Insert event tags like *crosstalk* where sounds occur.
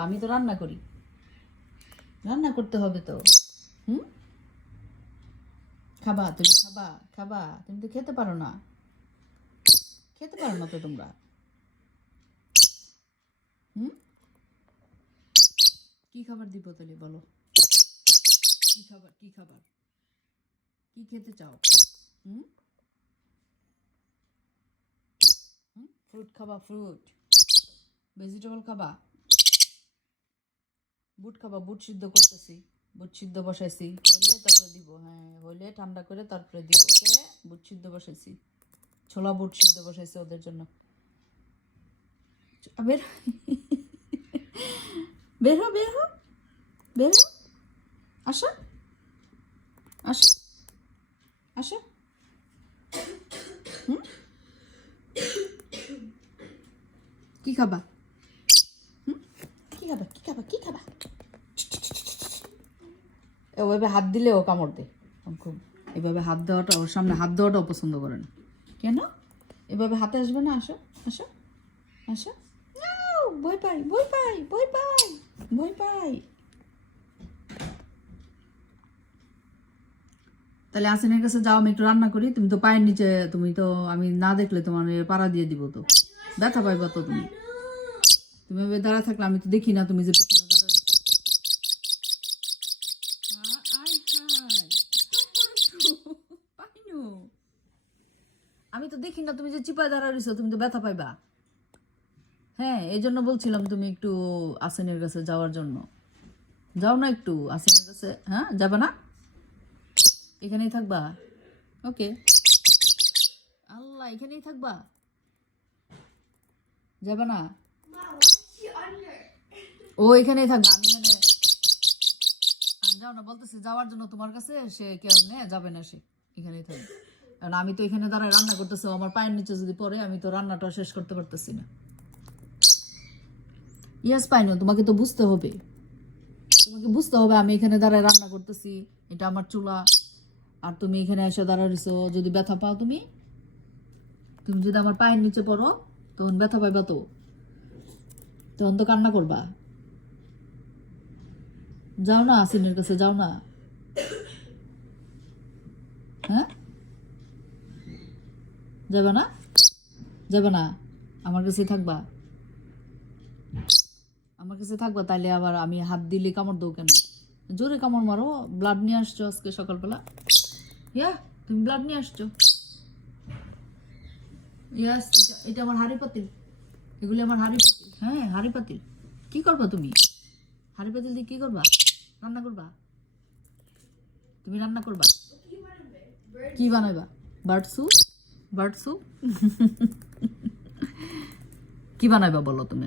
আমি তো রান্না করি। রান্না করতে হবে তো। হুম? খাবা, তুমি খাবা খাবা। তুমি তো খেতে পারো না। খেতে পারো না তো তোমরা। কি খাবার দিব তাহলে বলো? কি খাবার কি খাবার? কি খেতে চাও? ফ্রুট খাবা, ফ্রুট। ভেজিটেবল খাবা? বুট খাবা, বুট সিদ্ধ করতেছি। বুট সিদ্ধ বসাইছি। হইলে তারপরে দিব হ্যাঁ হইলে ঠান্ডা করে তারপরে দিব, ওকে? বুট সিদ্ধ বসাইছি। ছোলা বুট সিদ্ধ বসাইছি ওদের জন্য। বের বের হো বের হো। বের হো। আসো। আসো। আসো। কি খাবা? কি খাবা? কি খাবা? কি খাবা? ওভাবে হাত দিলে ও কামড় দেয়। খুব এভাবে হাত দেওয়াটা ওর সামনে হাত দেওয়াটাও পছন্দ করে না। কেন? এভাবে হাতে আসবে না? আসো আসো আসো। ভয় পাই ভয় পাই ভয় পাই ভয় পাই। তাহলে আসিনের কাছে যাও আমি একটু রান্না করি। তুমি তো পায়ের নিচে তুমি তো আমি না দেখলে তোমার পাড়া দিয়ে দিব তো। ব্যথা পাইবা তো তুমি। তুমি এভাবে দাঁড়া থাকলে আমি তো দেখি না তুমি যে পেছনে দাঁড়া রয়েছো। আ- আয় হায়। পাইনু। আমি তো দেখি না, তুমি যে চিপায় দাঁড়া রয়েছো তুমি তো ব্যথা পাইবা। হ্যাঁ এই জন্য বলছিলাম তুমি একটু আসেনের কাছে যাওয়ার জন্য। যাও না একটু, আসেনের কাছে হ্যাঁ যাবে না? এখানেই থাকবা? ওকে। আল্লাহ, এখানেই থাকবা? যাবে না? ও, এখানেই থাকবে আমি যাও না বলতেছি, যাওয়ার জন্য তোমার কাছে সে কেমনে যাবে না সে? এখানেই থাকবে কারণ আমি তো এখানে দাঁড়ায় রান্না করতেছি আমার পায়ের নিচে যদি পড়ে, আমি তো রান্নাটা শেষ করতে পারতেছি না। ইয়াস পাইনো, তোমাকে তো বুঝতে হবে। তোমাকে বুঝতে হবে, আমি এখানে দাঁড়ায় রান্না করতেছি, এটা আমার চুলা। আর তুমি এখানে এসে দাঁড়াইছো, যদি ব্যথা পাও তুমি তুমি যদি আমার পায়ের নিচে পড়ো, তখন ব্যথা পাইবা তো। তখন তো কান্না করবা। যাও না আসিনের কাছে, যাও না। হ্যাঁ? যাবে না? যাবে না। আমার কাছে থাকবা। আমার কাছে থাকবা, তাইলে আবার আমি হাত দিলে কামড় দেবো কেন? জোরে কামড় মারো ব্লাড নিয়ে আসছো আজকে সকালবেলা। ইয়া, তুমি ব্লাড নিয়ে আসছো? ইয়াস এটা আমার হাড়ি পাতিল। এগুলি আমার হাড়ি পাতিল। হ্যাঁ হাড়ি পাতিল। কি করবা তুমি? হাড়ি পাতিল দিয়ে কি করবা? রান্না করবা? তুমি রান্না করবা? কি বানাইবা? বার্ড স্যুপ বার্ড স্যুপ *laughs* কি বানাইবা বলো তুমি